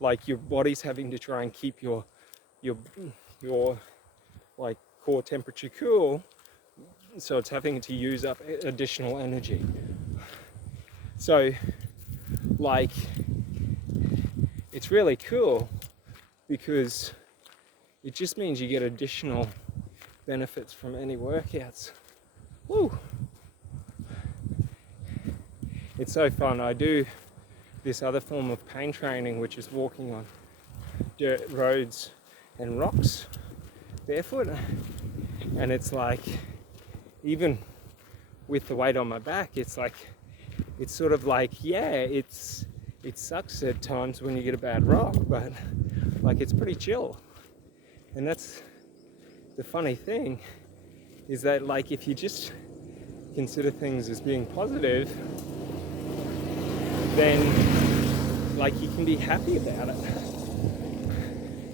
like your body's having to try and keep your your like core temperature cool, so it's having to use up additional energy. So like it's really cool because it just means you get additional benefits from any workouts. Woo! It's so fun. I do this other form of pain training, which is walking on dirt roads and rocks barefoot, and it's like, even with the weight on my back, it's like, it's sort of like, yeah, it sucks at times when you get a bad rock, but like it's pretty chill. And that's the funny thing, is that like if you just consider things as being positive, then like you can be happy about it.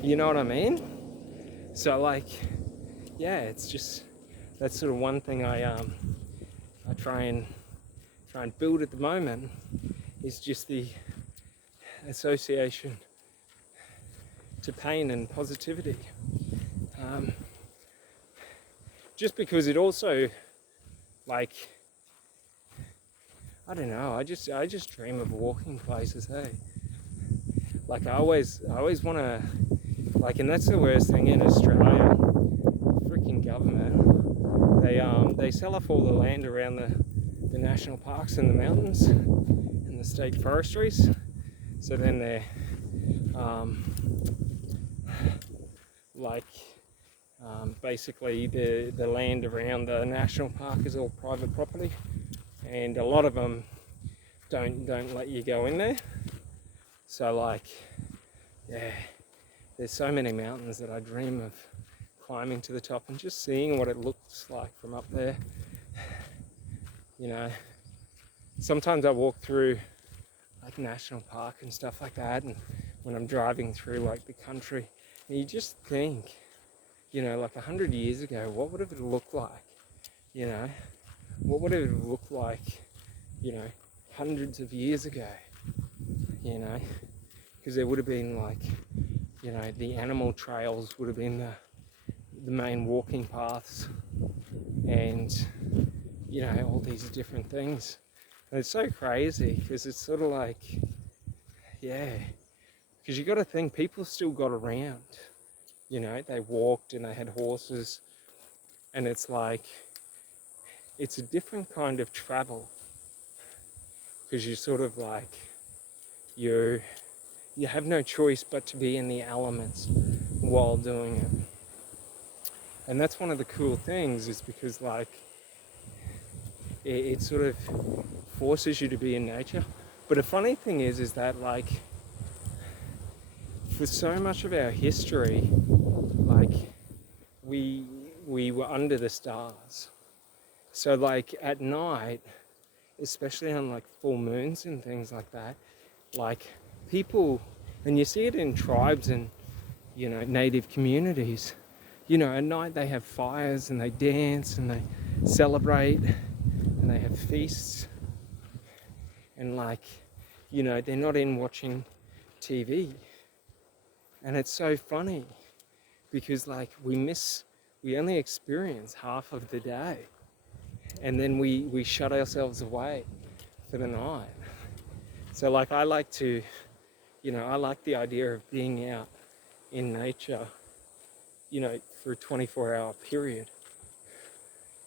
You know what I mean? So like, yeah, it's just, that's sort of one thing I try and build at the moment, is just the association to pain and positivity. Just because it also, like, I don't know, I just dream of walking places, hey. Like I always want to, like, and that's the worst thing in Australia, freaking government. They sell off all the land around the national parks and the mountains and the state forestries. So then they're basically the land around the national park is all private property, and a lot of them don't let you go in there. So like, yeah, there's so many mountains that I dream of climbing to the top and just seeing what it looks like from up there. You know, sometimes I walk through like national park and stuff like that, and when I'm driving through like the country, and you just think, you know, like 100 years ago, what would it look like? You know, what would it look like, you know, hundreds of years ago? You know, because there would have been like, you know, the animal trails would have been the main walking paths, and you know, all these different things. And it's so crazy because it's sort of like, yeah, because you got to think, people still got around. You know, they walked and they had horses, and it's like, it's a different kind of travel, because you sort of like, you have no choice but to be in the elements while doing it. And that's one of the cool things, is because like it sort of forces you to be in nature. But the funny thing is that like, for so much of our history, like we were under the stars. So like at night, especially on like full moons and things like that, like people, and you see it in tribes and, you know, native communities, you know, at night they have fires and they dance and they celebrate and they have feasts, and like, you know, they're not in watching TV. And it's so funny because like we only experience half of the day, and then we shut ourselves away for the night. So like I like to, you know, I like the idea of being out in nature, you know, for a 24-hour period,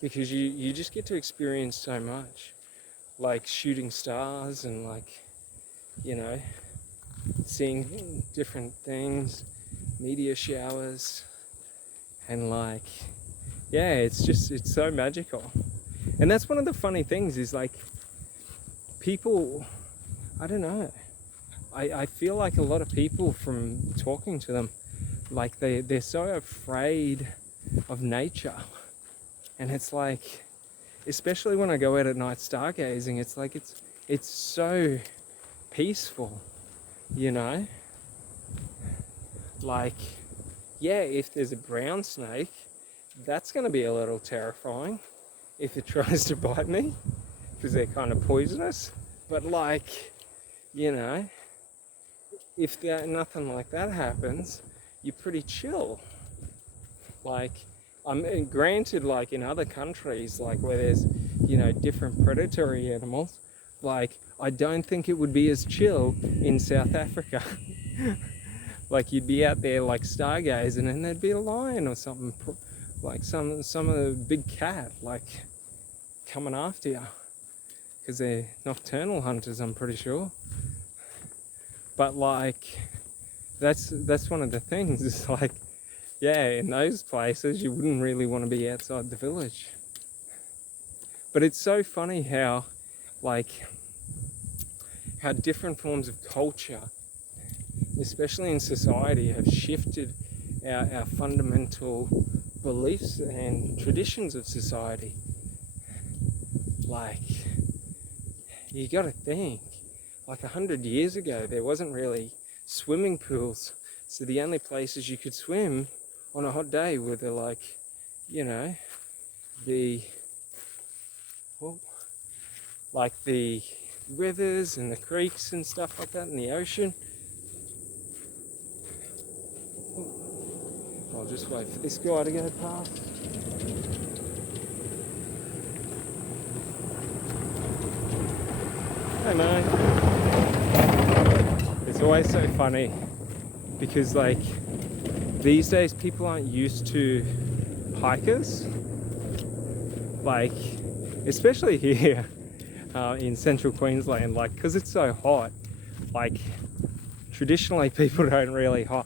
because you just get to experience so much, like shooting stars and like, you know, seeing different things, meteor showers, and like, yeah, it's so magical. And that's one of the funny things, is like people, I don't know, I feel like a lot of people, from talking to them, like they're so afraid of nature. And it's like, especially when I go out at night stargazing, it's like it's so peaceful, you know? Like, yeah, if there's a brown snake, that's going to be a little terrifying if it tries to bite me, because they're kind of poisonous. But like, you know, if nothing like that happens, you're pretty chill. Like, granted, like in other countries, like where there's, different predatory animals, like I don't think it would be as chill in South Africa. Like you'd be out there like stargazing, and there'd be a lion or something, like some of the big cat, like coming after you, because they're nocturnal hunters, I'm pretty sure. But like, that's one of the things. It's like, yeah, in those places you wouldn't really want to be outside the village. But it's so funny how different forms of culture, especially in society, have shifted our fundamental beliefs and traditions of society. Like, you got to think, like 100 years ago, there wasn't really swimming pools. So the only places you could swim on a hot day were the the rivers and the creeks and stuff like that in the ocean. I'll just wait for this guy to go past. Hey mate. It's always so funny because like these days people aren't used to hikers, like especially here in central Queensland, like because it's so hot, like traditionally people don't really hike,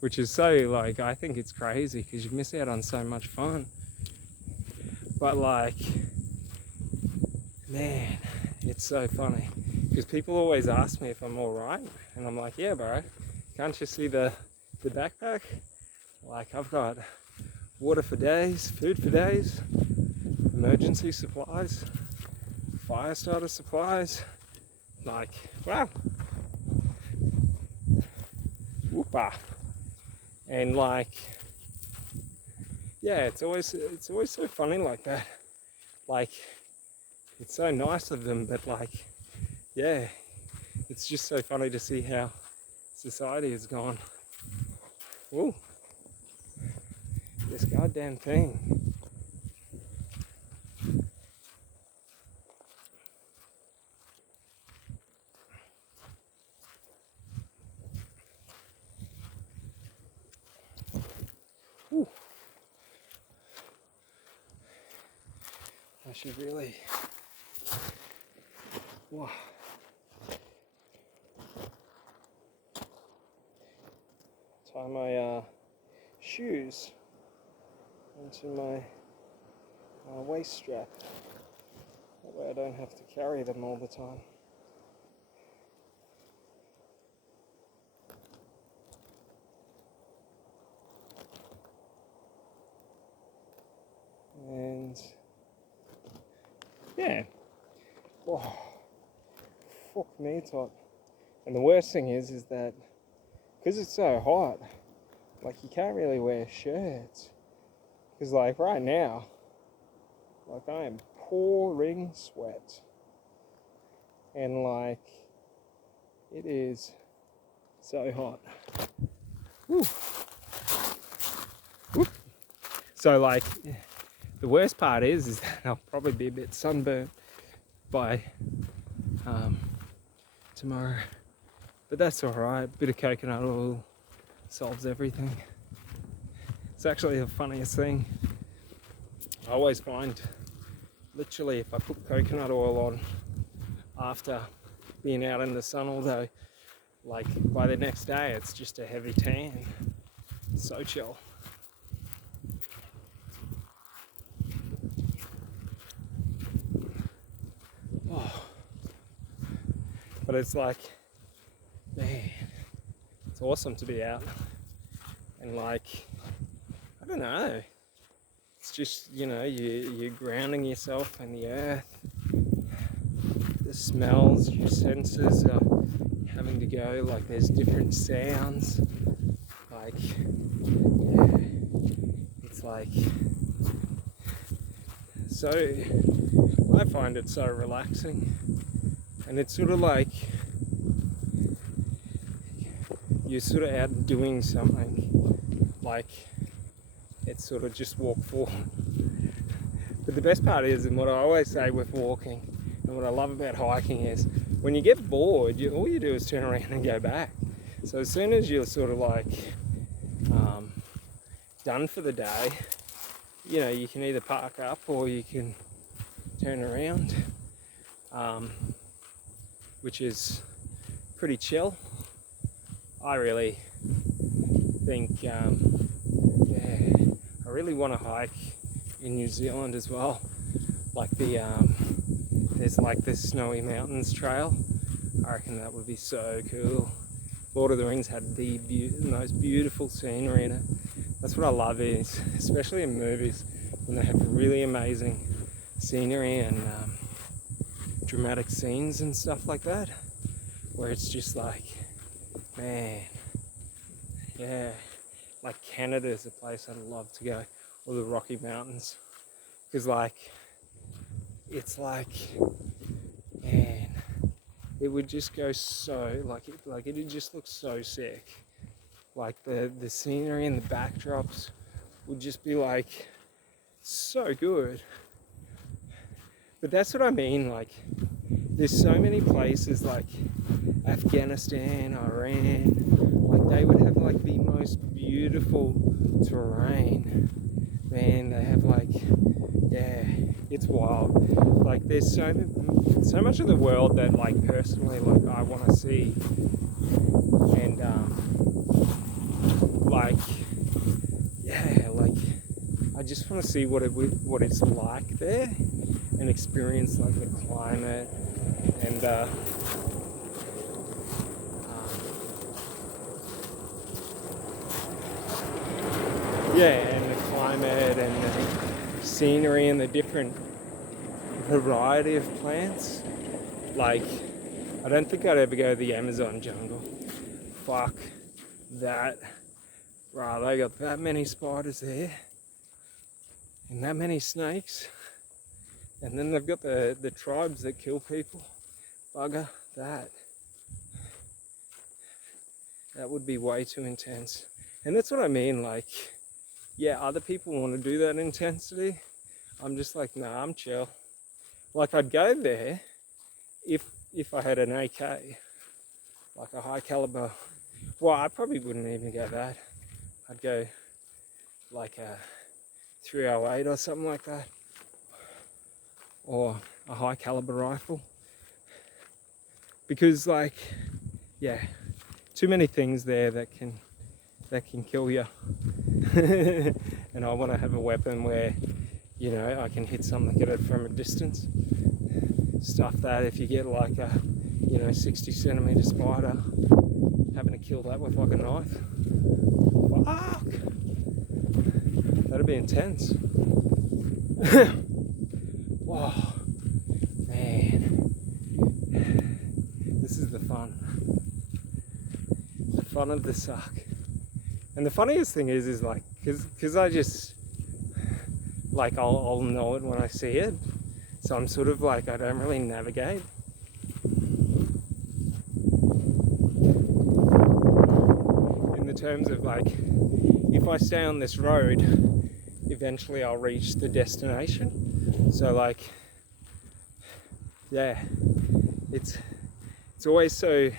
which is so like I think it's crazy because you miss out on so much fun. But like, man, it's so funny because people always ask me if I'm all right, and I'm like, yeah bro, can't you see the backpack? Like I've got water for days, food for days, emergency supplies, fire starter supplies, like wow, whoopah. And like, yeah, it's always so funny like that. Like, it's so nice of them, but like, yeah, it's just so funny to see how society has gone. Ooh, this goddamn thing. Ooh. I should really, wow. Tie my shoes into my waist strap. That way I don't have to carry them all the time. And yeah, oh, fuck me it's hot. And the worst thing is that because it's so hot, like you can't really wear shirts. Because like right now, like I am pouring sweat. And like, it is so hot. Woo. Woo. So like, the worst part is that I'll probably be a bit sunburnt by tomorrow. But that's alright, a bit of coconut oil solves everything. It's actually the funniest thing. I always find, literally, if I put coconut oil on after being out in the sun all day, like by the next day it's just a heavy tan. So chill. Oh. But it's like, man, it's awesome to be out. And like, I don't know, it's just, you're grounding yourself in the earth. The smells, your senses are having to go, like there's different sounds. Like, yeah, it's like, so, I find it so relaxing. And it's sort of like, you're sort of out doing something, like it's sort of just walk forward. But the best part is, and what I always say with walking, and what I love about hiking is, when you get bored, all you do is turn around and go back. So as soon as you're sort of like done for the day, you know, you can either park up or you can turn around, which is pretty chill. I really think, yeah, I really want to hike in New Zealand as well. Like there's like this Snowy Mountains trail. I reckon that would be so cool. Lord of the Rings had the most beautiful scenery in it. That's what I love, is especially in movies when they have really amazing scenery and dramatic scenes and stuff like that, where it's just like, man, yeah, like Canada's a place I'd love to go, or the Rocky Mountains, because like it's like, man, it would just go so it just looks so sick. Like the scenery and the backdrops would just be like so good. But that's what I mean, like there's so many places like Afghanistan, Iran, like they would have like the most beautiful terrain. Man, they have like, yeah, it's wild. Like there's so much of the world that like personally like I want to see, and like, yeah, like I just want to see what it's like there, and experience like the climate and yeah, and the climate and the scenery and the different variety of plants. Like, I don't think I'd ever go to the Amazon jungle. Fuck that. Right, they got that many spiders there and that many snakes, and then they've got the tribes that kill people. Bugger that. That would be way too intense. And that's what I mean, like, yeah, other people want to do that intensity. I'm just like, nah, I'm chill. Like, I'd go there if I had an AK, like a high caliber. Well, I probably wouldn't even go that. I'd go like a 308 or something like that, or a high caliber rifle, because like, yeah, too many things there that can kill you. And I want to have a weapon where, you know, I can hit something at it from a distance. Stuff that if you get like a, you know, 60 centimeter spider, having to kill that with like a knife, fuck, that'd be intense. Whoa, man, this is the fun of the suck. And the funniest thing is like, because I just, like, I'll know it when I see it. So I'm sort of like, I don't really navigate. In the terms of like, if I stay on this road, eventually I'll reach the destination. So like, yeah, it's always so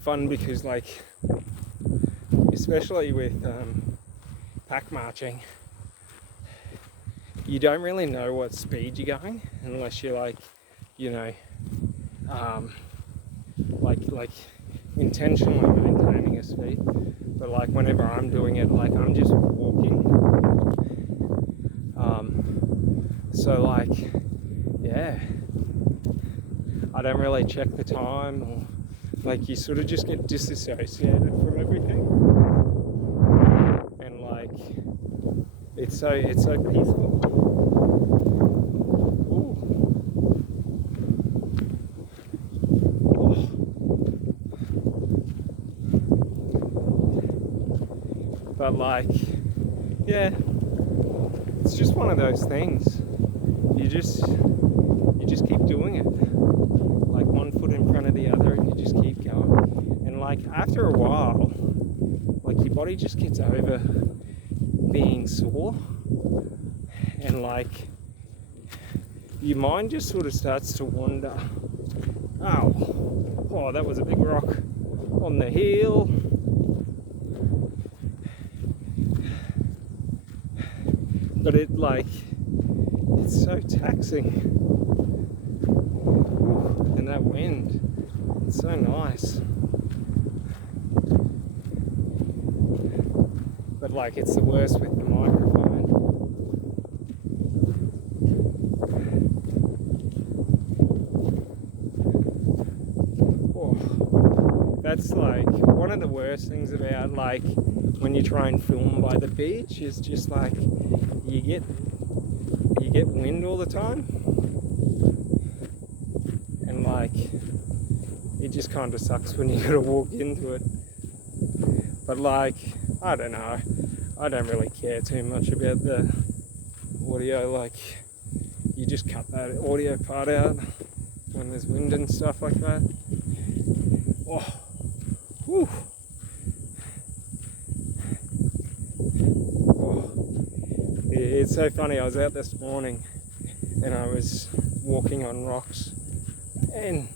fun, because like, especially with pack marching, you don't really know what speed you're going unless you're like, you know, like intentionally maintaining a speed. But like whenever I'm doing it, like I'm just walking. So like, yeah, I don't really check the time, or like you sort of just get disassociated from everything. And like, it's so peaceful. But like, yeah, it's just one of those things. You just keep doing it, like one foot in front of the other, and you just keep going. And like after a while, like your body just gets over being sore, and like your mind just sort of starts to wander. Oh, that was a big rock on the heel. But it's so taxing. And that wind, it's so nice. But like, it's the worst with the microphone. That's like one of the worst things about like when you try and film by the beach is just like you get wind all the time, and like it just kind of sucks when you gotta walk into it. But like, I don't know, I don't really care too much about the audio. Like, you just cut that audio part out when there's wind and stuff like that. Oh, whew. Oh. It's so funny, I was out this morning and I was walking on rocks and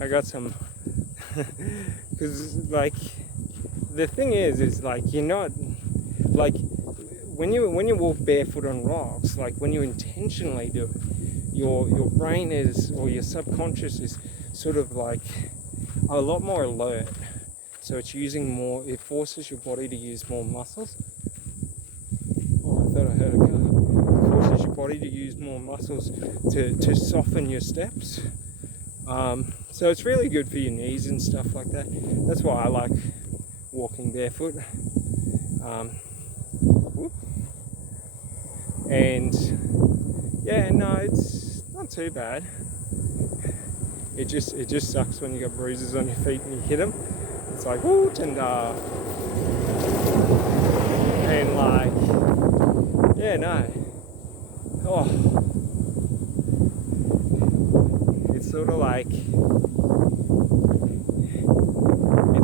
I got some, because like the thing is like you're not, like when you walk barefoot on rocks, like when you intentionally do it, your brain is, or your subconscious is sort of like a lot more alert, so it's using more, it forces your body to use more muscles. Oh, I thought I heard a car. It forces your body to use more muscles to soften your steps. So it's really good for your knees and stuff like that. That's why I like walking barefoot. And yeah, no, it's not too bad. It just sucks when you got bruises on your feet and you hit them. It's like, woo, tanda. And like, yeah, no. Oh. It's sort of like, it's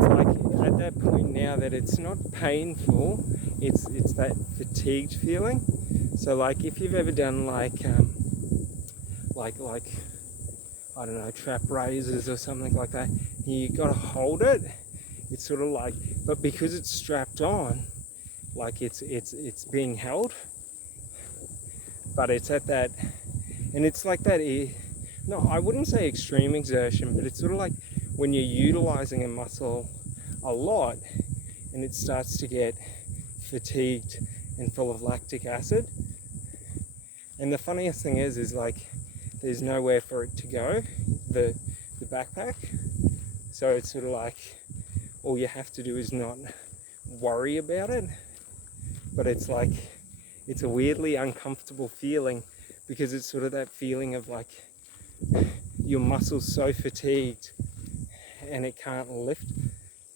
like at that point now that it's not painful, it's that fatigued feeling. So like if you've ever done like I don't know, trap raises or something like that, you gotta hold it. It's sort of like, but because it's strapped on, like it's being held, but it's at that, and it's like that. No, I wouldn't say extreme exertion, but it's sort of like when you're utilizing a muscle a lot, and it starts to get fatigued and full of lactic acid. And the funniest thing is like there's nowhere for it to go, the backpack. So it's sort of like all you have to do is not worry about it. But it's like, it's a weirdly uncomfortable feeling, because it's sort of that feeling of like your muscle's so fatigued and it can't lift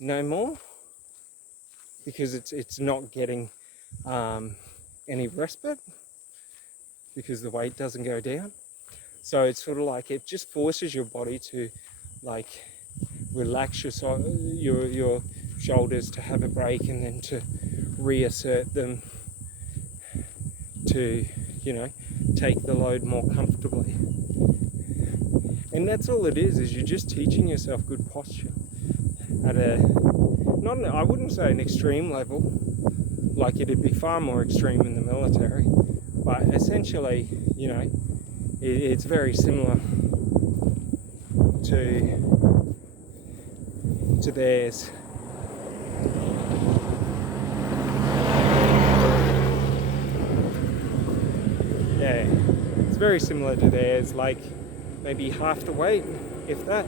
no more, because it's not getting any respite, because the weight doesn't go down. So it's sort of like it just forces your body to like relax your shoulders, to have a break, and then to reassert them to, you know, take the load more comfortably. And that's all it is you're just teaching yourself good posture at a, not I wouldn't say an extreme level, like it'd be far more extreme in the military, but essentially, you know, it's very similar to theirs. Yeah, it's very similar to theirs, like maybe half the weight, if that.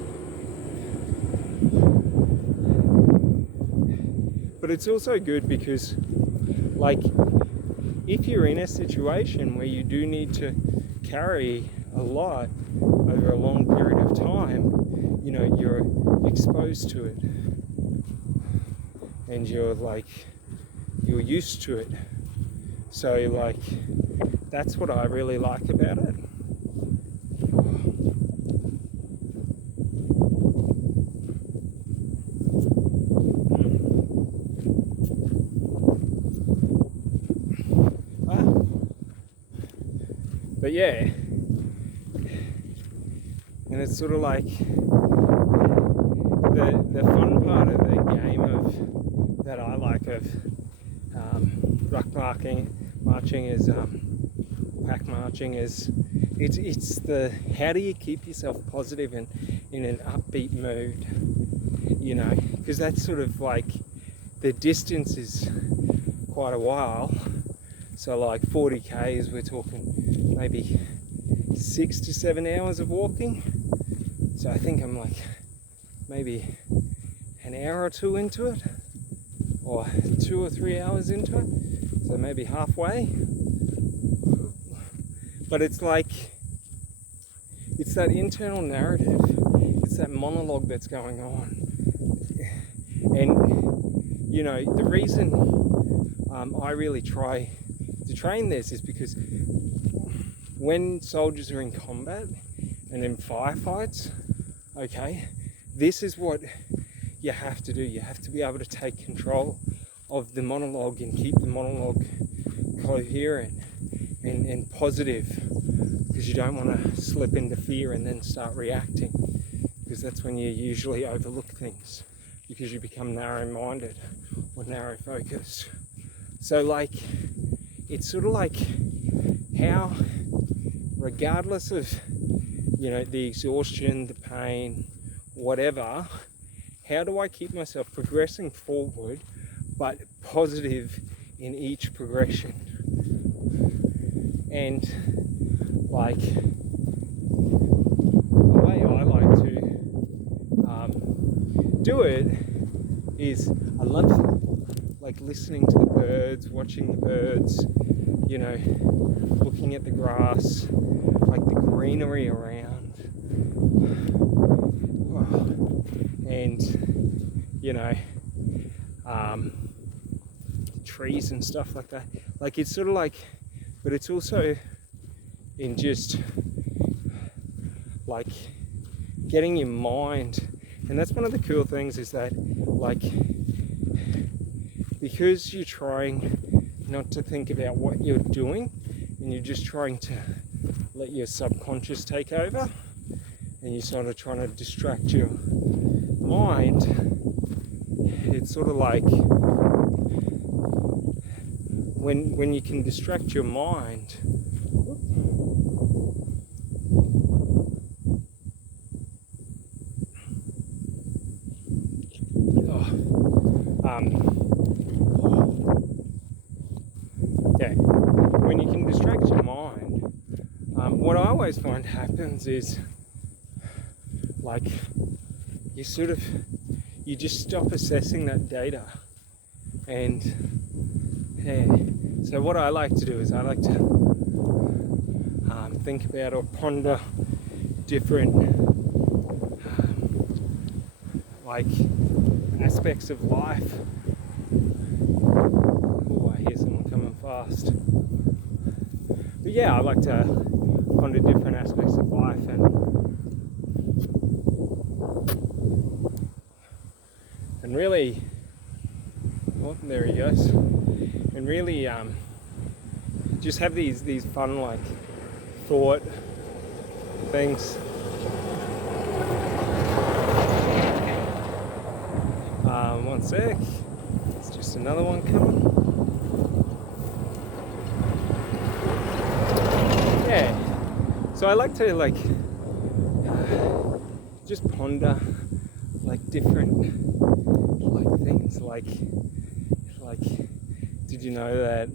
But it's also good because, like, if you're in a situation where you do need to carry a lot over a long period of time, you know, you're exposed to it and you're used to it. So like, that's what I really like about it. But yeah, and it's sort of like the fun part of the game of that I like of ruck marching is pack marching is it's the how do you keep yourself positive and in an upbeat mood, you know, because that's sort of like the distance is quite a while. So like 40 k's, we're talking maybe 6 to 7 hours of walking. So I think I'm like maybe an hour or two into it, or 2 or 3 hours into it, so maybe halfway. But it's like, it's that internal narrative, it's that monologue that's going on. And you know, the reason I really try to train this is because when soldiers are in combat and in firefights, okay, this is what you have to do. You have to be able to take control of the monologue and keep the monologue coherent and positive, because you don't want to slip into fear and then start reacting, because that's when you usually overlook things, because you become narrow-minded or narrow-focused. So like, it's sort of like how, regardless of, you know, the exhaustion, the pain, whatever, how do I keep myself progressing forward but positive in each progression? And like, the way I like to do it is I love like listening to the birds, watching the birds, you know, looking at the grass, like the greenery around, and you know, trees and stuff like that. Like, it's sort of like, but it's also in just like getting your mind. And that's one of the cool things, is that like, because you're trying not to think about what you're doing and you're just trying to let your subconscious take over, and you're sort of trying to distract your mind, it's sort of like when you can distract your mind, when you can distract your mind, what I always find happens is like you just stop assessing that data. And so what I like to do is I like to think about or ponder different like aspects of life. Oh, I hear someone coming fast. But yeah, I like to ponder different aspects of life, and really, oh, there he goes, and really just have these fun like thought things. One sec, it's just another one coming. Yeah, so I like to like just ponder like different like things, like did you know that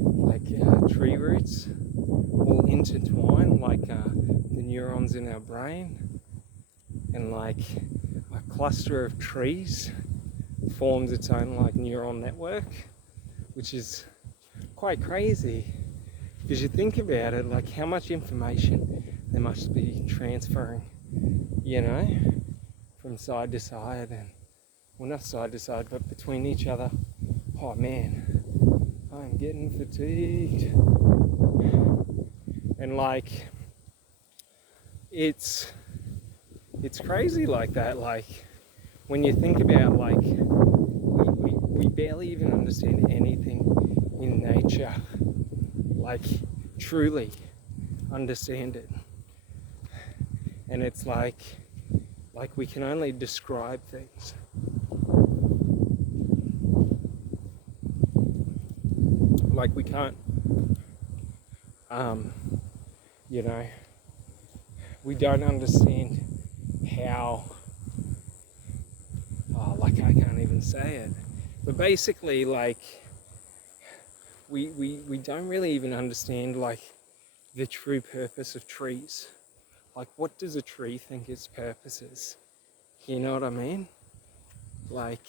like tree roots all intertwine, like the neurons in our brain, and like a cluster of trees forms its own like neural network, which is quite crazy because you think about it, like how much information they must be transferring, you know, from side to side, and well, not side to side, but between each other. Oh man, I'm getting fatigued. And like, it's crazy like that. Like, when you think about like, we barely even understand anything in nature, like truly. understand it. And it's like we can only describe things. Like we can't, you know, we don't understand how, like I can't even say it. But basically, like, we don't really even understand, like, the true purpose of trees. Like, what does a tree think its purpose is? You know what I mean? Like,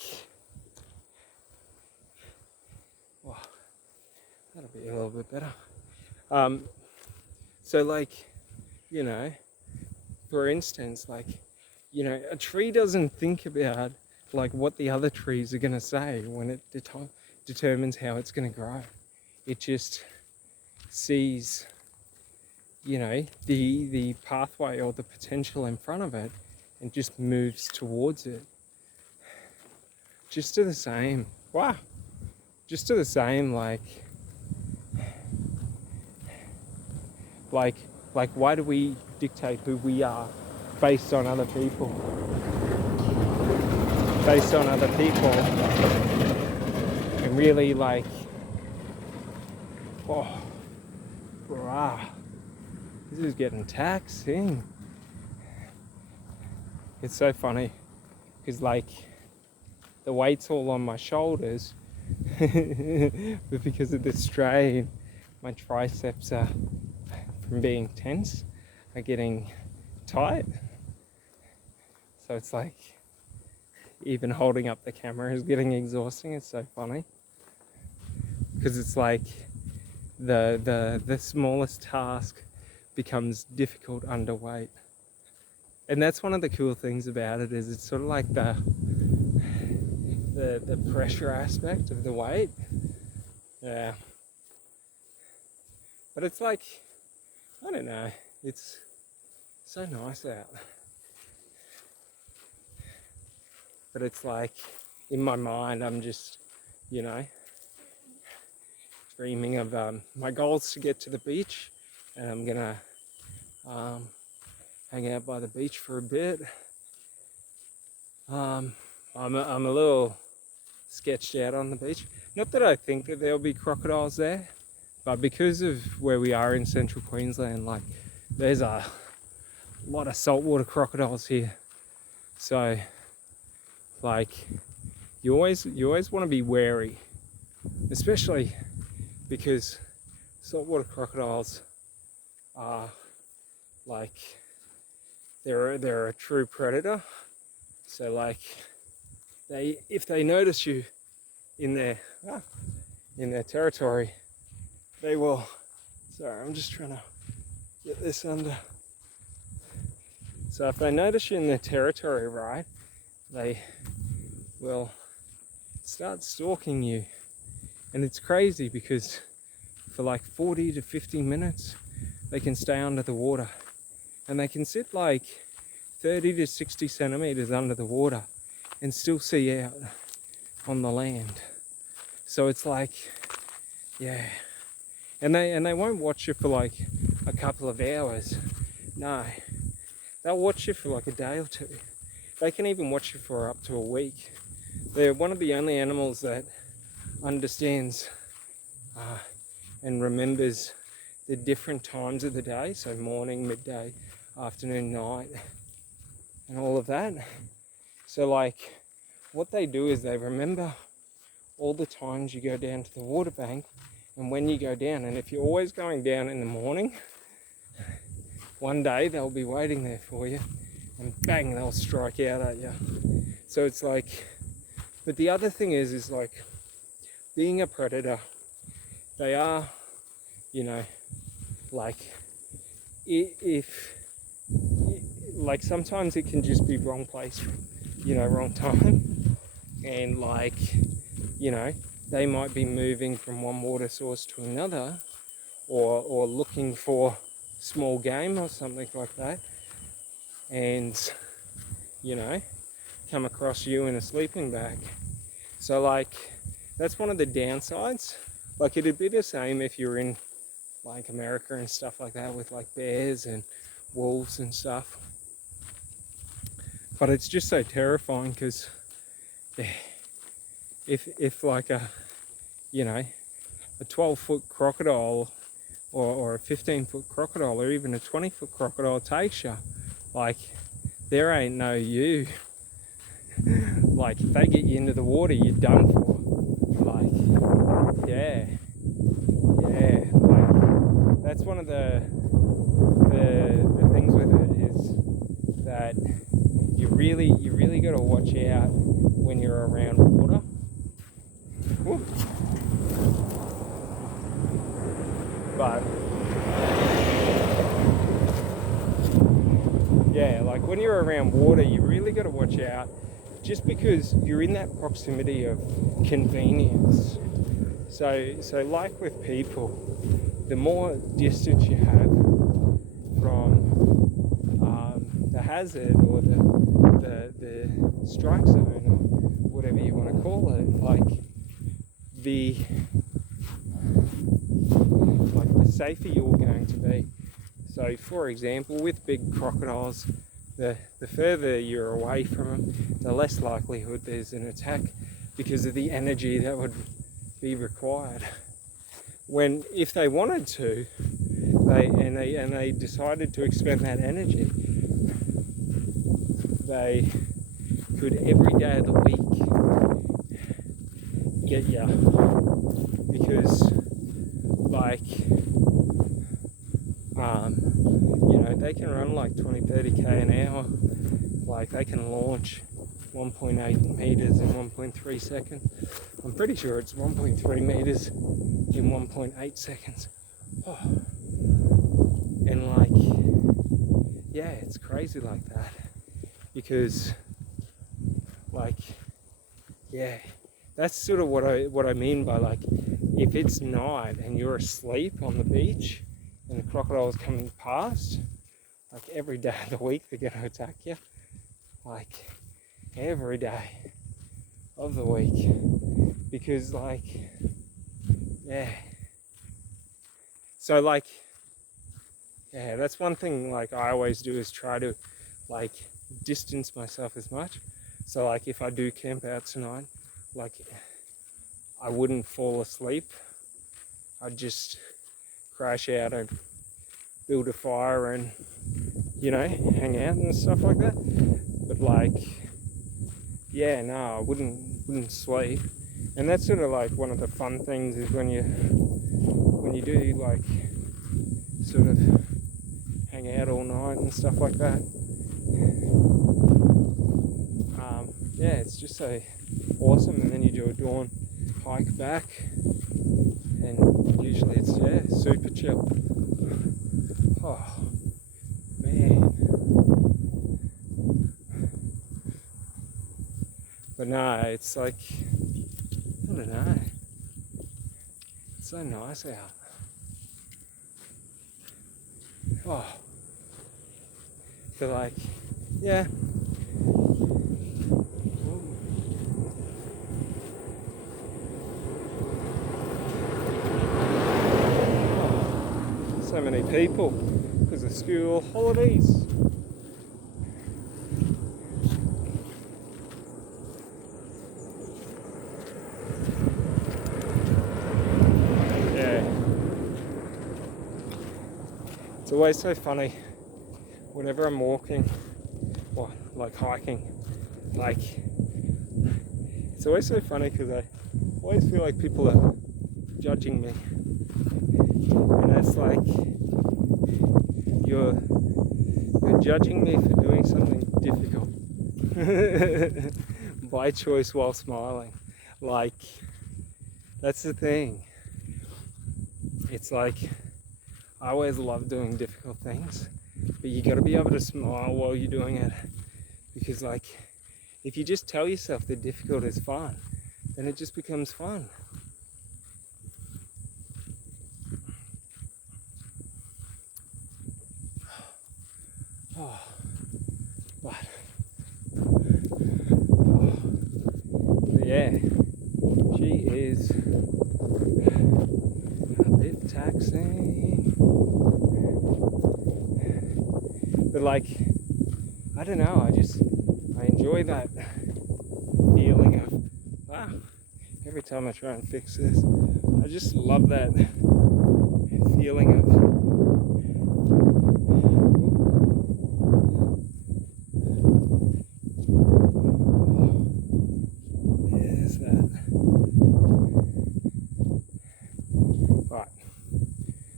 well, that'll be a little bit better. So, like, you know, for instance, like, you know, a tree doesn't think about, like, what the other trees are going to say when it determines how it's going to grow. It just sees, you know, the pathway or the potential in front of it and just moves towards it. Just to the same, like why do we dictate who we are based on other people? And really, like, oh, rah, this is getting taxing. It's so funny because, like, the weight's all on my shoulders, but because of the strain, my triceps are, from being tense, are getting tight. So it's like, even holding up the camera is getting exhausting. It's so funny because it's like the smallest task becomes difficult under weight. And that's one of the cool things about it, is it's sort of like the pressure aspect of the weight. Yeah. But it's like, I don't know, it's so nice out. But it's like, in my mind, I'm just, you know, dreaming of my goals to get to the beach, and I'm gonna hang out by the beach for a bit. I'm a little sketched out on the beach. Not that I think that there'll be crocodiles there, but because of where we are in central Queensland, like, there's a lot of saltwater crocodiles here. So, like, you always want to be wary, especially because saltwater crocodiles are, like, they're a true predator. So, like, if they notice you in their territory, they will. Sorry, I'm just trying to get this under. So if they notice you in their territory, right, they will start stalking you. And it's crazy because for like 40 to 50 minutes, they can stay under the water. And they can sit like 30 to 60 centimeters under the water and still see out on the land. So it's like, yeah. And they won't watch you for like a couple of hours. No. They'll watch you for like a day or two. They can even watch you for up to a week. They're one of the only animals that understands and remembers the different times of the day, so morning, midday, afternoon, night, and all of that. So, like, what they do is they remember all the times you go down to the water bank and when you go down. And if you're always going down in the morning, one day they'll be waiting there for you, and bang, they'll strike out at you. So it's like, but the other thing is like, being a predator, they are, you know, like, if like, sometimes it can just be wrong place, you know, wrong time, and like, you know, they might be moving from one water source to another, or looking for small game or something like that, and, you know, come across you in a sleeping bag. So, like, that's one of the downsides. Like, it'd be the same if you're in like America and stuff like that, with like bears and wolves and stuff. But it's just so terrifying because if like a 12-foot crocodile or a 15-foot crocodile or even a 20-foot crocodile takes you, like there ain't no you. Like if they get you into the water, you're done for. Like like that's one of the things with it, is that you really got to watch out when you're around water. Ooh. But yeah, like when you're around water, you really got to watch out, just because you're in that proximity of convenience. So like with people, the more distance you have from the hazard or the strike zone or whatever you want to call it, like the safer you're going to be. So for example, with big crocodiles, the further you're away from them, the less likelihood there's an attack, because of the energy that would be required. If they wanted to, they decided to expend that energy, they could every day of the week get you, because they can run like 20-30k an hour. Like they can launch 1.8 meters in 1.3 seconds. I'm pretty sure it's 1.3 meters in 1.8 seconds. Oh. And it's crazy like that, because that's sort of what I mean by, like, if it's night and you're asleep on the beach and the crocodile's coming past, like every day of the week they're going to attack you. Like every day of the week, because so that's one thing like I always do, is try to like distance myself as much. So like if I do camp out tonight, like I wouldn't fall asleep, I'd just crash out and build a fire and hang out and stuff like that. But I wouldn't sleep. And that's sort of like one of the fun things, is when you do like sort of hang out all night and stuff like that. It's just so awesome. And then you do a dawn hike back, and usually it's super chill. Oh man. But no, it's like, I don't know, it's so nice out. Oh, feel like, so many people because of school holidays. It's always so funny whenever I'm walking or like hiking, like it's always so funny because I always feel like people are judging me, and it's like you're judging me for doing something difficult by choice while smiling. Like that's the thing. It's like I always love doing difficult things, but you got to be able to smile while you're doing it, because like if you just tell yourself that difficult is fun, then it just becomes fun. She is a bit taxing. But like, I don't know, I enjoy that feeling of, wow, every time I try and fix this, I just love that feeling of, there's that. Right,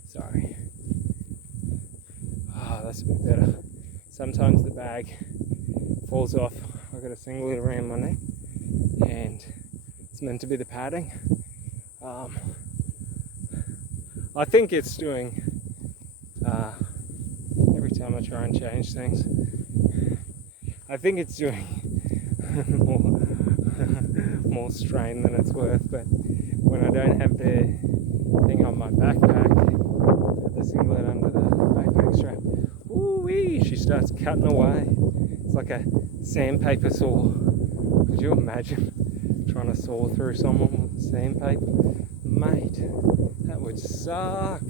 sorry. Ah, that's a bit better. Sometimes the bag falls off. I've got a singlet around my neck and it's meant to be the padding. I think it's doing, every time I try and change things, I think it's doing more strain than it's worth, but when I don't have the thing on my backpack, the singlet under the backpack strap, ooh-wee, she starts cutting away. It's like a sandpaper saw. Could you imagine trying to saw through someone with sandpaper? Mate, that would suck.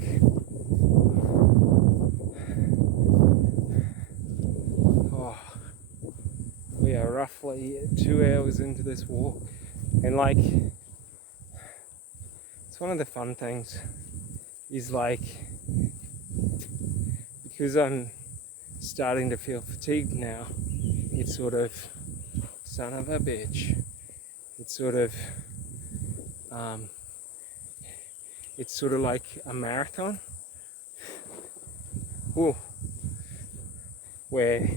Oh, we are roughly 2 hours into this walk, and like, it's one of the fun things is like, because I'm starting to feel fatigued now, it's sort of, son of a bitch, it's sort of like a marathon. Ooh, where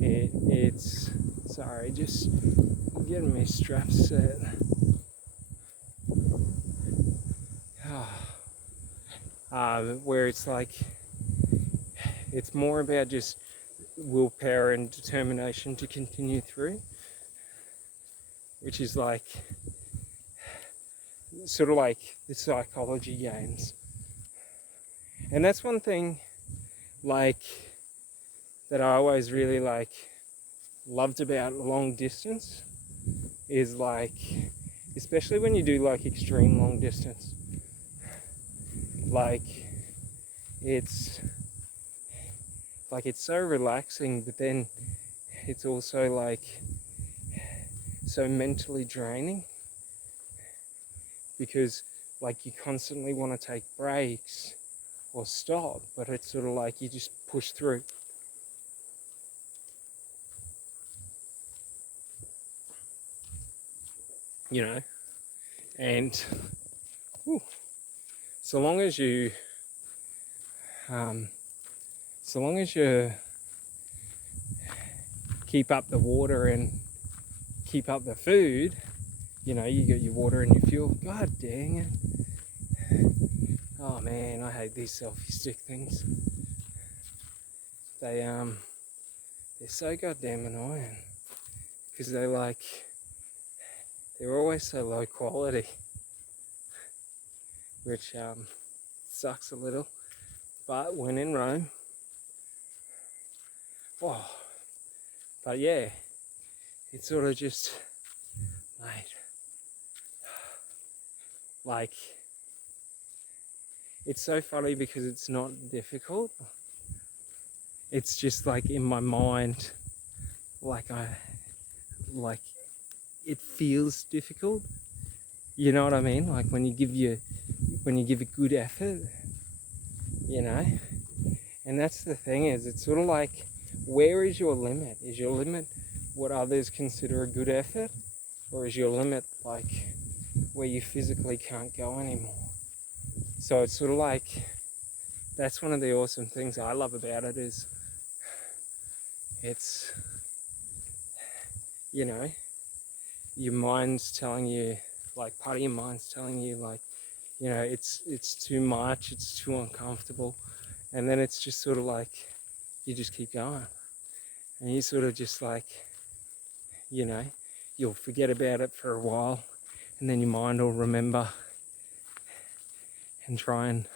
it's sorry, just getting my straps set. Where it's like, it's more about just willpower and determination to continue through, which is like sort of like the psychology games. And that's one thing like that I always really like loved about long distance, is like, especially when you do like extreme long distance, like it's so relaxing, but then it's also like so mentally draining, because like you constantly want to take breaks or stop, but it's sort of like you just push through. You know, and whew, so long as you keep up the water and keep up the food, you know, you get your water and your fuel. God dang it. Oh man, I hate these selfie stick things. They're so goddamn annoying, because they're always so low quality, which sucks a little. But when in Rome, oh, but yeah, it's sort of just, mate, like, it's so funny because it's not difficult. It's just like in my mind, like it feels difficult. You know what I mean? Like when you give a good effort, you know. And that's the thing, is it's sort of like, where is your limit? Is your limit what others consider a good effort, or is your limit like where you physically can't go anymore? So it's sort of like, that's one of the awesome things I love about it, is it's, you know, your mind's telling you, like part of your mind's telling you like, you know, it's too much, it's too uncomfortable, and then it's just sort of like, you just keep going, and you sort of just like, you know, you'll forget about it for a while, and then your mind will remember and try and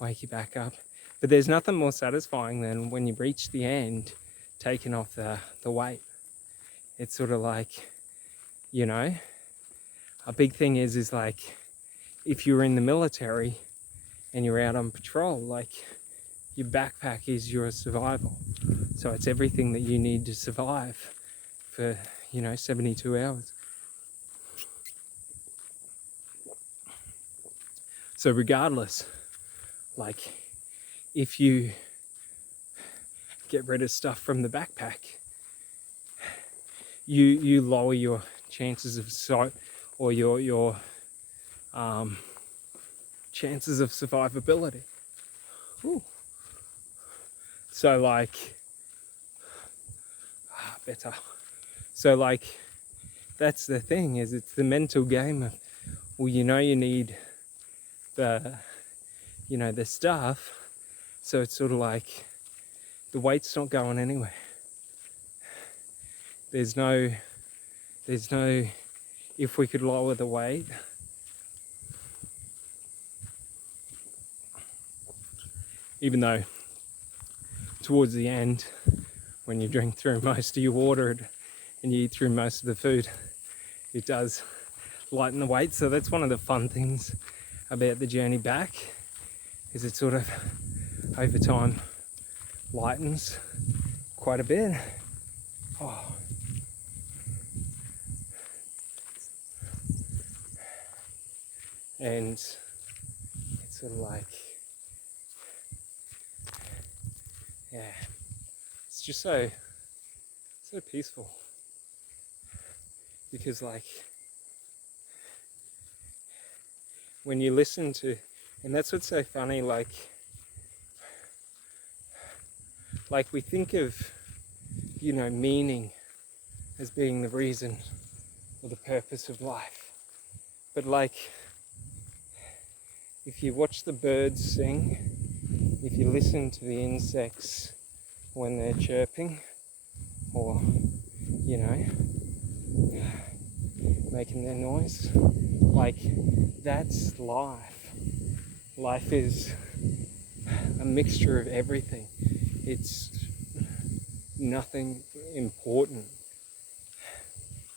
wake you back up. But there's nothing more satisfying than when you reach the end, taking off the weight. It's sort of like, you know, a big thing is like, if you're in the military and you're out on patrol, like your backpack is your survival. So it's everything that you need to survive for, 72 hours. So regardless, like if you get rid of stuff from the backpack, you lower your chances of or your chances of survivability. Ooh. So like better. So like that's the thing, is it's the mental game of, well, you need the the stuff, so it's sort of like the weight's not going anywhere. There's no if we could lower the weight, even though towards the end, when you drink through most of your water and you eat through most of the food, it does lighten the weight. So that's one of the fun things about the journey back, is it sort of over time lightens quite a bit. Oh. And it's sort of like, yeah, it's just so peaceful, because like when you listen to, and that's what's so funny, like we think of meaning as being the reason or the purpose of life, but like if you watch the birds sing, if you listen to the insects when they're chirping, or making their noise, like that's life. Life is a mixture of everything. It's nothing important,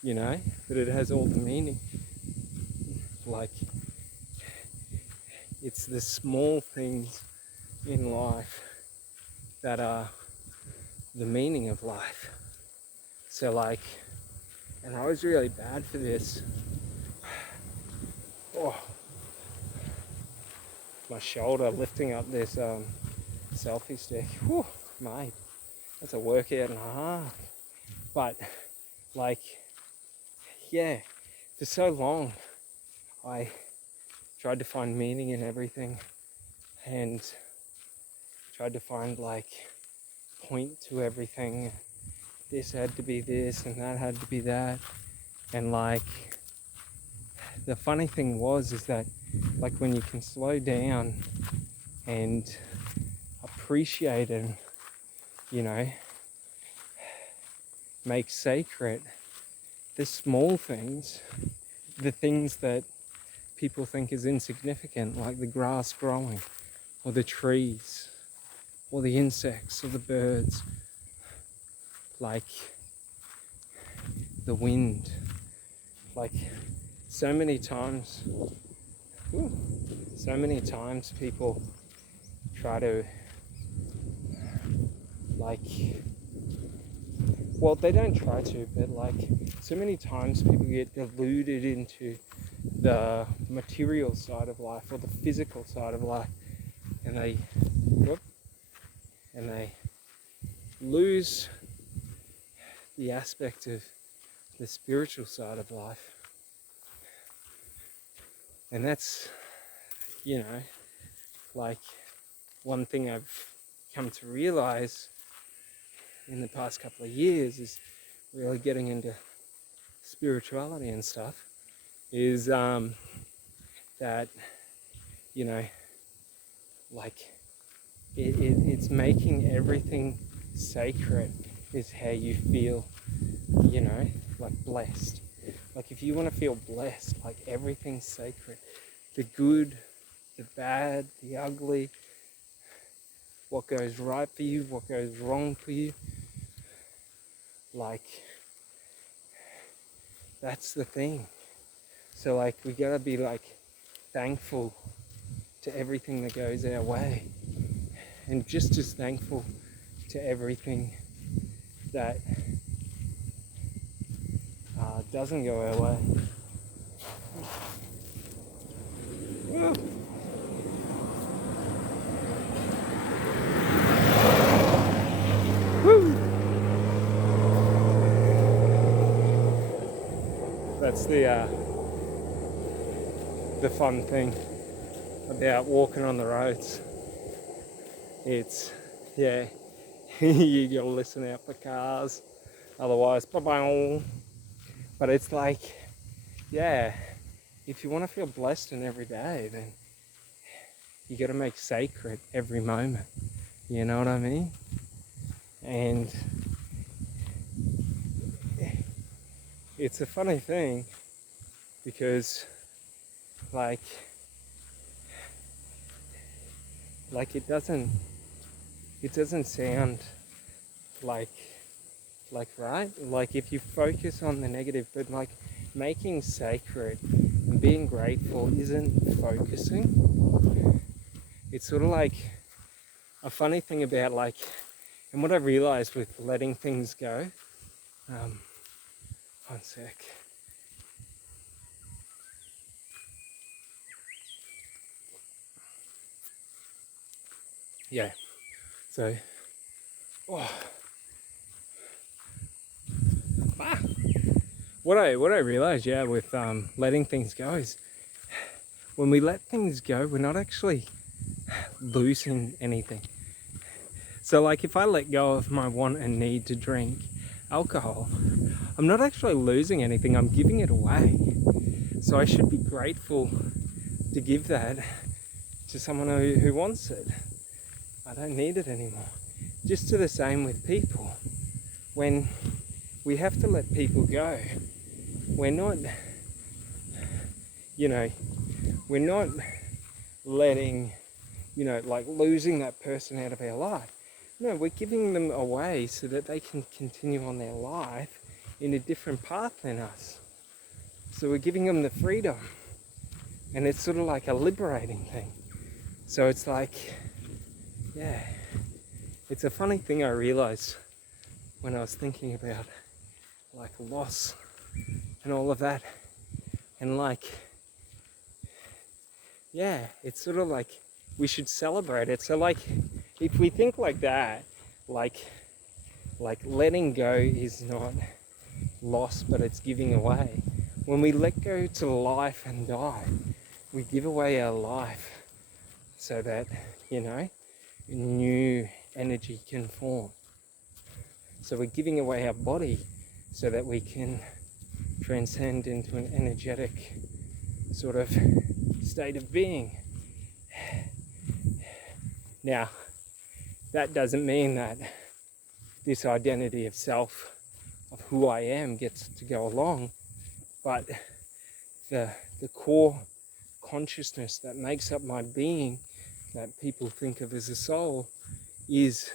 but it has all the meaning. Like it's the small things in life that are the meaning of life. So like, and I was really bad for this. Oh, my shoulder lifting up this selfie stick. Whew, mate, that's a workout and a half. But like, yeah, for so long I tried to find meaning in everything and tried to find like point to everything. This had to be this and that had to be that. And like the funny thing is that like when you can slow down and appreciate and make sacred the small things, the things that people think is insignificant, like the grass growing or the trees or the insects or the birds, like the wind. Like so many times people try to like, well, they don't try to, but like so many times people get deluded into the material side of life or the physical side of life, and they lose the aspect of the spiritual side of life. And that's like one thing I've come to realize in the past couple of years is really getting into spirituality and stuff, is that like it's making everything sacred is how you feel, like blessed. Like if you want to feel blessed, like everything's sacred, the good, the bad, the ugly, what goes right for you, what goes wrong for you, like that's the thing. So like we gotta be like thankful to everything that goes our way, and just as thankful to everything that doesn't go our way. Woo. Woo. That's the fun thing about walking on the roads. It's, yeah, you gotta listen out for cars, otherwise bye-bye. But it's like, yeah, if you want to feel blessed in every day, then you gotta make sacred every moment, you know what I mean? And it's a funny thing because like it doesn't sound like right, like if you focus on the negative, but like making sacred and being grateful isn't focusing. It's sort of like a funny thing about like, and what I realized with letting things go, one sec. Yeah, so, what I realized, yeah, with letting things go is when we let things go, we're not actually losing anything. So like if I let go of my want and need to drink alcohol, I'm not actually losing anything, I'm giving it away. So I should be grateful to give that to someone who wants it. I don't need it anymore. Just to the same with people. When we have to let people go, we're not, we're not letting, like losing that person out of our life. No, we're giving them away so that they can continue on their life in a different path than us. So we're giving them the freedom. And it's sort of like a liberating thing. So it's like, yeah, it's a funny thing I realized when I was thinking about like loss and all of that. And like, yeah, it's sort of like we should celebrate it. So like, if we think like that, like letting go is not loss, but it's giving away. When we let go to life and die, we give away our life so that, new energy can form. So we're giving away our body so that we can transcend into an energetic sort of state of being. Now, that doesn't mean that this identity of self, of who I am, gets to go along, but the core consciousness that makes up my being, that people think of as a soul, is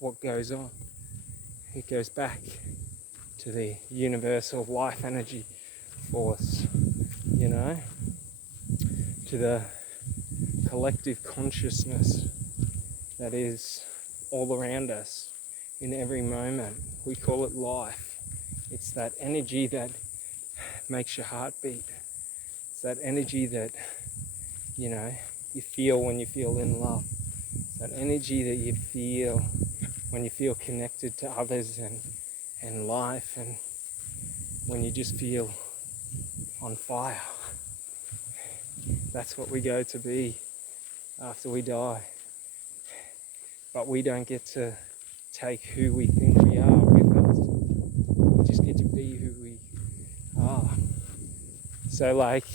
what goes on. It goes back to the universal life energy force, to the collective consciousness that is all around us in every moment. We call it life. It's that energy that makes your heart beat. It's that energy that, you feel when you feel in love. It's that energy that you feel when you feel connected to others and life, and when you just feel on fire. That's what we go to be after we die. But we don't get to take who we think we are with us. We just get to be who we are. So like,